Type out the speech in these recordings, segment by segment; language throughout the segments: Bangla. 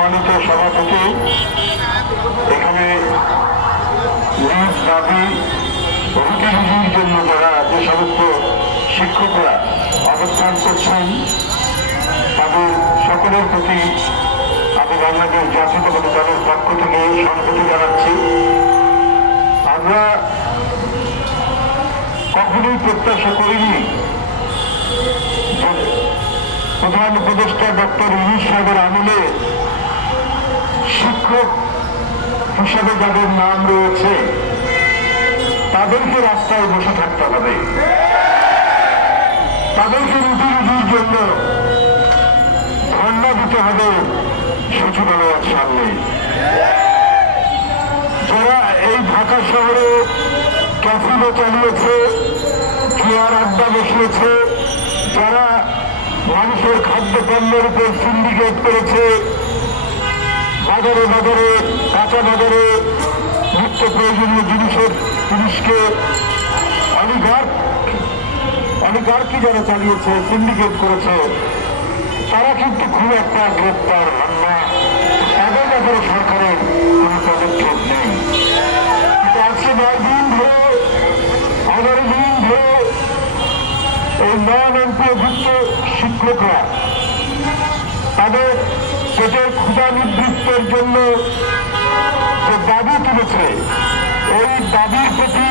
সম্মানিত সভাপতি, এখানে নিজ দাবি রুটির জন্য যারা যে সমস্ত শিক্ষকরা অবস্থান করছেন তাদের সকলের প্রতি আমি বাংলাদেশ জাতীয়তাবাদী দলের পক্ষ থেকে সংহতি জানাচ্ছি। আমরা কখনোই প্রত্যাশা করিনি প্রধান উপদেষ্টা ডক্টর ইউনূস সাহেবের আমলে শিক্ষক হিসাবে যাদের নাম রয়েছে তাদেরকে রাস্তায় বসে থাকতে হবে, তাদেরকে রুটির জন্য ধর্ণা দিতে হবে সচিবালয়ের সামনে। যারা এই ঢাকা শহরে ক্যাফিনো চালিয়েছে, জুয়ার আড্ডা বসিয়েছে, যারা মানুষের খাদ্যপণ্যের উপর সিন্ডিকেট করেছে, বাজারে বাজারে কাঁচা বাজারে নিত্য প্রয়োজনীয় জিনিসকে অলিগার্কি যারা চালিয়েছে, সিন্ডিকেট করেছে, তারা কিন্তু খুব একটা গ্রেপ্তার হন না, তাদের ব্যাপারে সরকারের কোন পদক্ষেপ নেই। কিন্তু আজকে 9 দিন ধরে 11 দিন ধরে এই নন-এমপিওভুক্ত শিক্ষকরা তাদের পেটের ক্ষুধা নিবৃত্তের জন্য যে দাবি তুলেছে, এই দাবির প্রতি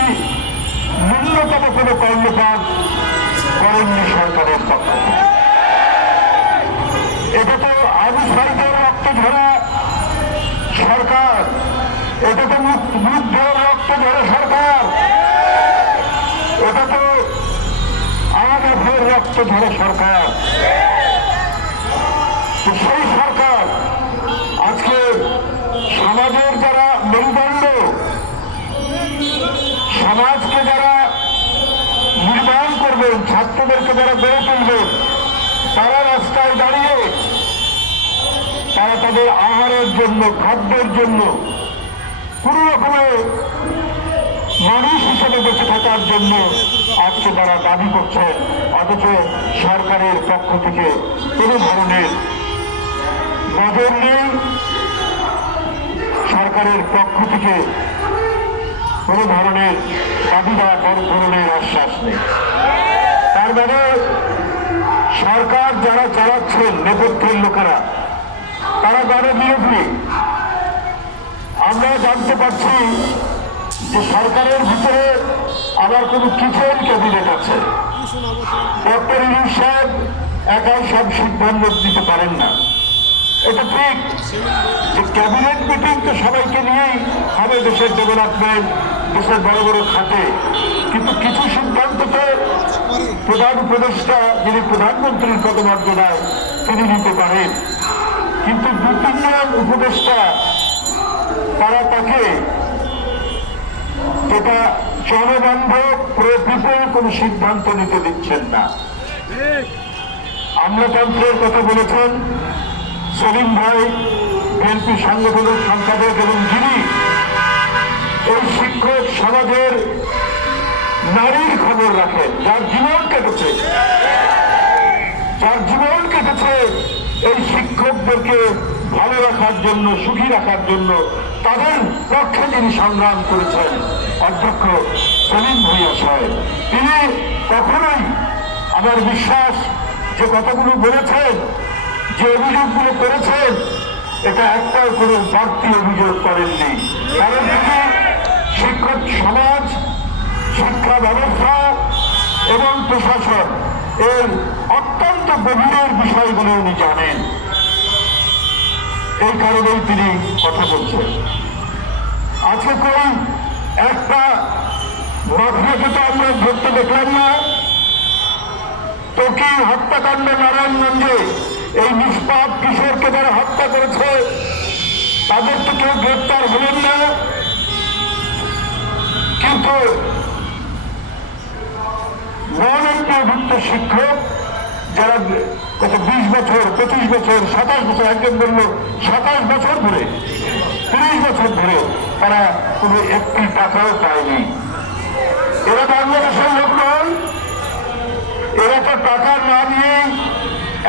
ন্যূনতম কোনো কর্ণপাত করেননি সরকারের পক্ষ থেকে। এটা তো আবু সাইদের রক্ত ঝরা সরকার, এটা তো মুগ্ধের রক্ত ঝরা সরকার, এটা তো আমাদের রক্ত ঝরা সরকার। তো সেই সরকার আজকে সমাজের যারা মেরুদণ্ড, সমাজকে যারা নির্মাণ করবেন, ছাত্রদেরকে যারা গড়ে তুলবেন, তারা রাস্তায় দাঁড়িয়ে তারা তাদের আহারের জন্য, খাদ্যের জন্য, কোনো রকমে মানুষ হিসেবে বেঁচে থাকার জন্য আজকে তারা দাবি করছে, অথচ সরকারের পক্ষ থেকে কোনো ধরনের নজর নেই, সরকারের পক্ষ থেকে কোনো ধরনের দাবি বা কোনো ধরনের আশ্বাস নেই। তার মানে সরকার যারা চালাচ্ছেন, নেপথ্যের লোকেরা, তারা গণবিরোধী। আমরা জানতে পারছি যে সরকারের ভিতরে আবার কোন কিচেন ক্যাবিনেট আছে। ডক্টর ইউনূস সাহেব একাই সব সিদ্ধান্ত দিতে পারেন না। এটা ঠিক যে ক্যাবিনেট মিটিং তো সবাইকে নিয়েই হবে, দেশের ডেভেলপমেন্ট, দেশের বড় বড় খাতে, কিন্তু কিছু সিদ্ধান্ত তো প্রধান উপদেষ্টা, যিনি প্রধানমন্ত্রীর পদমর্যাদায়, তিনি নিতে পারেন। কিন্তু 2-3 জন উপদেষ্টা তারা তাকে যেটা জনবান্ধব প্রকৃতির কোন সিদ্ধান্ত নিতে দিচ্ছেন না। আমলাতন্ত্রের কথা বলেছেন সেলিম ভাই, বিএনপি সাংগঠনিক সম্পাদক, এবং যিনি এই শিক্ষক সমাজের নারীর খবর রাখেন, যার জীবন কেটেছে এই শিক্ষকদেরকে ভালো রাখার জন্য, সুখী রাখার জন্য, তাদের পক্ষে যিনি সংগ্রাম করেছেন অধ্যক্ষ সেলিম ভূঁইয়া সাহেব, তিনি কখনোই, আমার বিশ্বাস, যে কথাগুলো বলেছেন, যে অভিযোগগুলো করেছেন, এটা একটাও কোনো বাড়তি অভিযোগ করেননি। কারণ তিনি শিক্ষক সমাজ, শিক্ষা ব্যবস্থা এবং প্রশাসন এর অত্যন্ত গভীরের বিষয়গুলো উনি জানেন, এই কারণেই তিনি কথা বলছেন। আজকে কোন একটা মাফিয়াকে তো আমরা ধরতে দেখলাম না, তো কি হত্যাকাণ্ড নারায়ণগঞ্জে এই নিষ্পাপ কিশোরকে যারা হত্যা করেছে তাদের তো কেউ গ্রেপ্তার হলেন না। কিন্তু নন-এমপিওভুক্ত শিক্ষক যারা কত 20 বছর, 25 বছর, 27 বছর, একজন বলল 27 বছর ধরে, 30 বছর ধরে তারা কোনো একটি টাকাও পায়নি। এরা বাংলাদেশের লোক নন, এরা তো টাকা না নিয়ে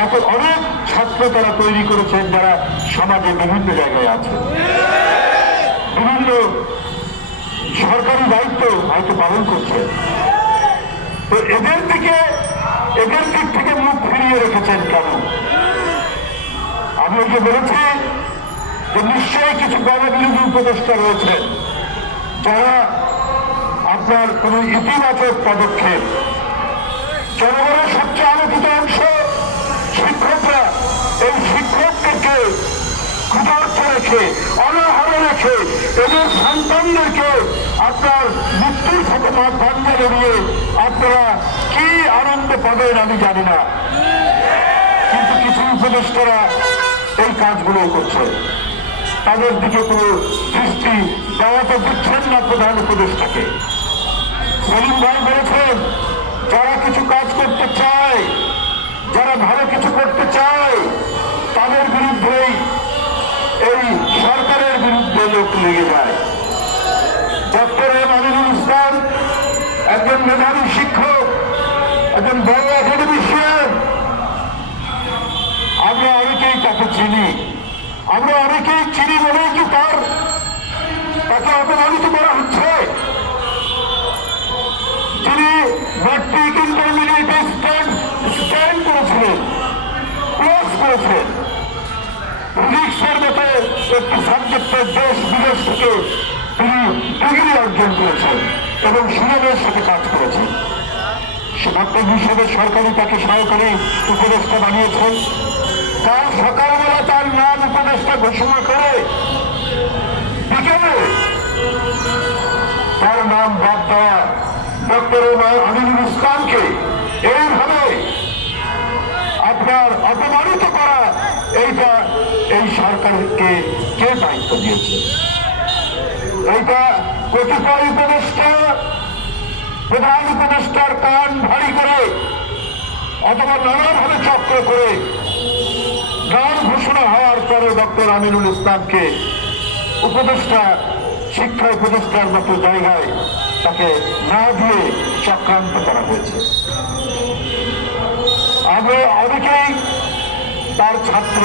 এত অনেক ছাত্র তারা তৈরি করেছেন যারা সমাজে বিভিন্ন জায়গায় আছে, বিভিন্ন সরকারি দায়িত্ব হয়তো পালন করছেন। তো এদের দিক থেকে মুখ ফিরিয়ে রেখেছেন কেন? আমি ওই যে বলেছি যে নিশ্চয়ই কিছু গণবিরোধী উপদেষ্টা রয়েছেন যারা আপনার কোন ইতিবাচক পদক্ষেপ, জনগণের সবচেয়ে আলোকিত অংশ শিক্ষকরা, এই শিক্ষকদেরকে ক্ষুধার্ত রেখে অনাহারে রেখে এদের সন্তানদেরকে আপনার মৃত্যুর সাথে বান্ধে জড়িয়ে আপনারা কি আনন্দ পাবেন আমি জানি না, কিন্তু কিছু উপদেষ্টারা এই কাজগুলো করছে। তাদের দিকে কোনো দৃষ্টি দেওয়া তো দিচ্ছেন না প্রধান উপদেষ্টাকে। সেলিম ভাই বলেছেন যারা কিছু কাজ করতে চায়, যারা ভালো কিছু করতে চায় তাদের বিরুদ্ধেই এই সরকারের বিরুদ্ধে লোক লেগে যায়। ডক্টর এম আমিনুল ইসলাম একজন মেধাবী শিক্ষক, একজন বড় একাডেমিশিয়ান। আমরা অনেকেই তাকে চিনি, আমরা অনেকেই চিনি বলেই কি তাকে অপমানিত করা হচ্ছে? যিনি ম্যাট্রিক ইন্টারমিডিয়েটে স্ট্যান্ড করেছিলেন, ক্লাস করেছেন, ফিজিক্সের মতো একটি সাবজেক্টের দেশ বিদেশ থেকে তিনি ডিগ্রি অর্জন করেছেন এবং সুনামের সাথে কাজ করেছেন। ডক্টর হিসেবে সরকারি তাকে সহকারী উপদেষ্টা বানিয়েছেন। কাল সকালবেলা তার নাম উপদেষ্টা ঘোষণা করে বিকেলে তার নাম বাদ দেওয়া ডক্টর আমিনুল ইসলামকে এইভাবে আপনার অপমানিত করা, এইটা এই সরকারকে কে দায়িত্ব দিয়েছে? এইটা কতিপয় উপদেষ্টা প্রধান উপদেষ্টার কান ভারী করে অথবা নানাভাবে চক্র করে নাম ঘোষণা হওয়ার পরে ডক্টর আমিনুল ইসলামকে উপদেষ্টা, শিক্ষা উপদেষ্টার মতো জায়গায় তাকে না দিয়ে চক্রান্ত করা হয়েছে। আমরা অনেকেই তার ছাত্র,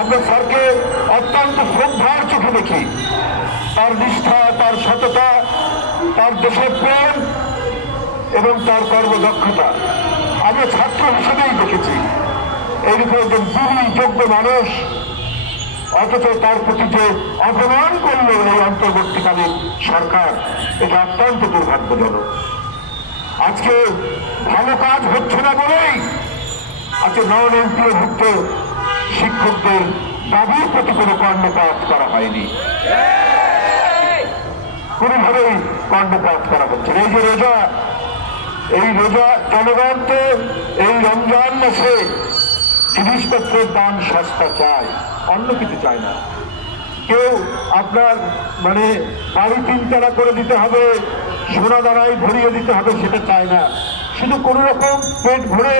আমরা স্যারকে অত্যন্ত শ্রদ্ধার চোখে দেখি। তার নিষ্ঠা, তার সততা, তার দেশের প্রেম এবং তার কর্মদক্ষতা আমরা ছাত্র হিসেবেই দেখেছি। এইরকম একজন গুণী যোগ্য মানুষ, অথচ তার প্রতি যে অপমান করল এই অন্তর্বর্তীকালীন সরকার, এটা অত্যন্ত দুর্ভাগ্যজনক। আজকে ভালো কাজ হচ্ছে না বলেই আজকে নন এমপিওভুক্ত শিক্ষকদের দাবির প্রতি কোনো কর্ণপাত করা হয়নি, কোনোভাবেই কর্ণপাত করা হচ্ছে না। এই যে রোজা, এই রোজা জনগণ তো এই রমজান মাসে জিনিসপত্রের দাম সস্তা চায়, অন্য কিছু চায় না। কেউ আপনার বাড়ি তিনতলা করে দিতে হবে, সোনা দানায় ভরিয়ে দিতে হবে সেটা চায় না। শুধু কোন রকম পেট ভরে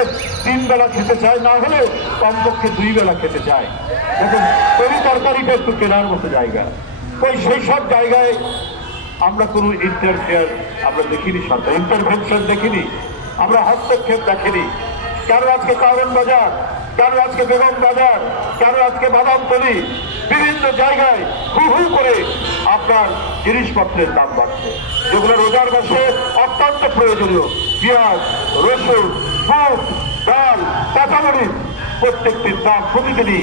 3 বেলা খেতে চায়, না হলে কমপক্ষে 2 বেলা খেতে চায়। দেখুন তরি তরকারিটা একটু কেনার মতো জায়গা, ওই সেই সব জায়গায় আমরা কোনো ইন্টারফেয়ার আমরা দেখিনি, সরকার ইন্টারভেনশন দেখিনি, আমরা হস্তক্ষেপ দেখিনি। কেন আজকে কারণ বাজার, কেন আজকে বেগম বাজার, কেন আজকে বাদামতলি, বিভিন্ন জায়গায় হু হু করে আপনার জিনিসপত্রের দাম বাড়ছে, যেগুলো রোজার মাসে অত্যন্ত প্রয়োজনীয়। পেঁয়াজ, রসুন, বুট, ডাল, কাঁচামরিচ প্রত্যেকটির দাম প্রতিদিনই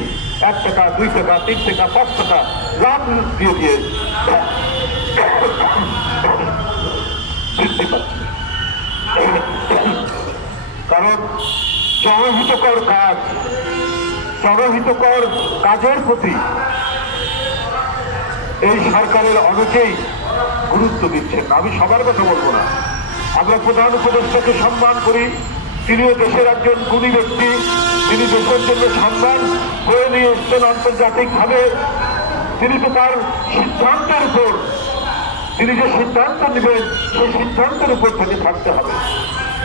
1 টাকা, 2 টাকা, 3 টাকা, 5 টাকা লাভ দিয়ে দিয়ে বৃদ্ধি পাচ্ছে। কারণ জনহিতকর কাজ, জনহিতকর কাজের প্রতি এই সরকারের অনেকেই গুরুত্ব দিচ্ছেন না। আমি সবার কথা বলবো না, আমরা প্রধান উপদেষ্টাকে সম্মান করি, তিনিও দেশের একজন গুণী ব্যক্তি, তিনি দেশের জন্য সম্মান বয়ে নিয়ে এসছেন আন্তর্জাতিকভাবে। তিনি তো তার সিদ্ধান্তের উপর, তিনি যে সিদ্ধান্ত নেবেন সেই সিদ্ধান্তের উপর থেকে থাকতে হবে।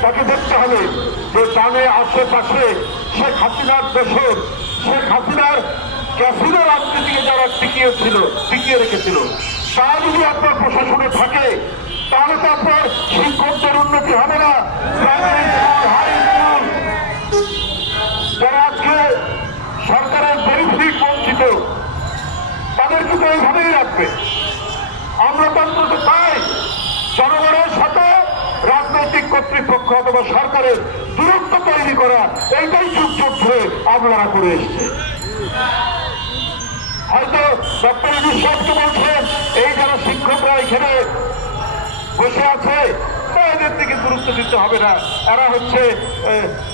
তাকে দেখতে হবে যে ডানে আশেপাশে শেখ হাসিনার দেশের, শেখ হাসিনার ক্যাসিনো রাজনীতিকে যারা টিকিয়ে রেখেছিল, তা যদি আপনার প্রশাসনে থাকে তাহলে তো আপনার শিক্ষকদের উন্নতি হবে না, যারা আজকে সরকারের বেনিফিট বঞ্চিত তাদেরকে তো এইভাবেই রাখবে। আমলাতন্ত্র তো তাই, জনগণের সাথে রাজনৈতিক কর্তৃপক্ষ অথবা সরকারের দূরত্ব তৈরি করা, এইটাই যুগ যুগ ধরে আপনারা করে এসছে। হয়তো ডক্টর ইউনূস সাহেবকে বলছেন এই যারা শিক্ষকরা এখানে বসে আছে এদের দিকে গুরুত্ব দিতে হবে না, এরা হচ্ছে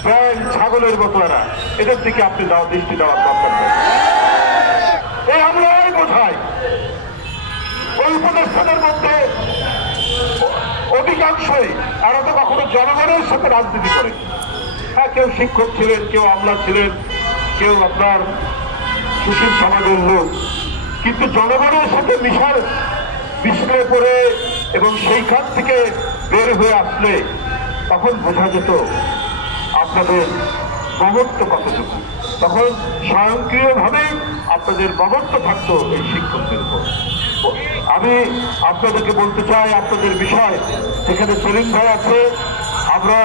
ব্যাং ছাগলের মতো, এদের দিকে আপনি দৃষ্টি দেওয়ার দরকার নেই। এই আমরাই বোঝাই। ওই উপদেষ্টাদের মধ্যে অধিকাংশই এরা তো কখনো জনগণের সাথে রাজনীতি করে। হ্যাঁ, কেউ শিক্ষক ছিলেন, কেউ আমলা ছিলেন, কেউ আপনার সুশীল সমাজের লোক, কিন্তু জনগণের সাথে মিশলে পড়ে এবং সেইখান থেকে বের হয়ে আসলে তখন বোঝা যেত আপনাদের মমত্ব কতটুকু। তখন স্বয়ংক্রিয়ভাবেই আপনাদের মমত্ব থাকতো এই শিক্ষকদের উপর। আমি আপনাদেরকে বলতে চাই, আপনাদের বিষয় সেখানে সেলিম ভাই আছে, আমরা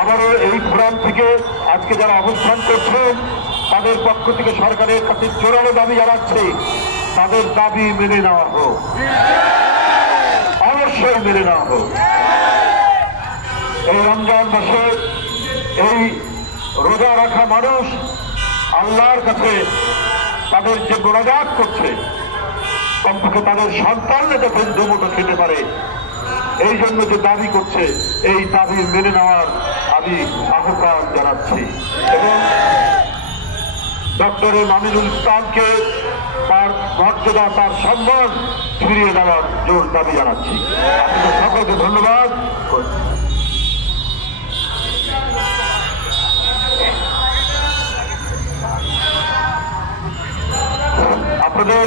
আবারও এই ফোরাম থেকে আজকে যারা অবস্থান করছেন তাদের পক্ষ থেকে সরকারের কাছে জোরালো দাবি জানাচ্ছি, তাদের দাবি মেনে নেওয়া হোক, অবশ্যই মেনে নেওয়া হোক। এই রমজান মাসে এই রোজা রাখা মানুষ আল্লাহর কাছে তাদের যে মোনাজাত করছে, কমপক্ষে তাদের সন্তান যাতে দুমুঠো খেতে পারে, এই জন্য যে দাবি করছে, এই দাবি মেনে নেওয়ার আমি আহ্বান জানাচ্ছি এবং ডক্টর মামিনুল ইসলামকে তার মর্যাদা, তার সম্মান ফিরিয়ে দেওয়ার জোর দাবি জানাচ্ছি। আপনাদের সকলকে ধন্যবাদ। আপনাদের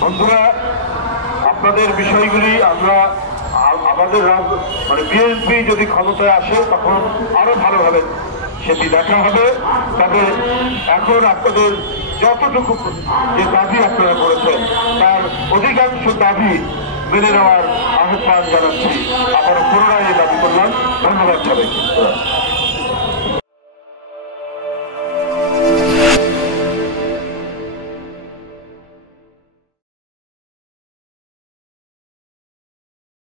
বন্ধুরা, আপনাদের বিষয়গুলি আমরা আমাদের বিএনপি যদি ক্ষমতায় আসে তখন আরো ভালোভাবে সেটি দেখা হবে। তবে এখন আপনাদের যতটুকু যে দাবি আপনারা করেছেন তার অধিকাংশ দাবি মেনে নেওয়ার আহ্বান জানাচ্ছি। আবার পুনরায় দাবি করলাম। ধন্যবাদ সবাইকে।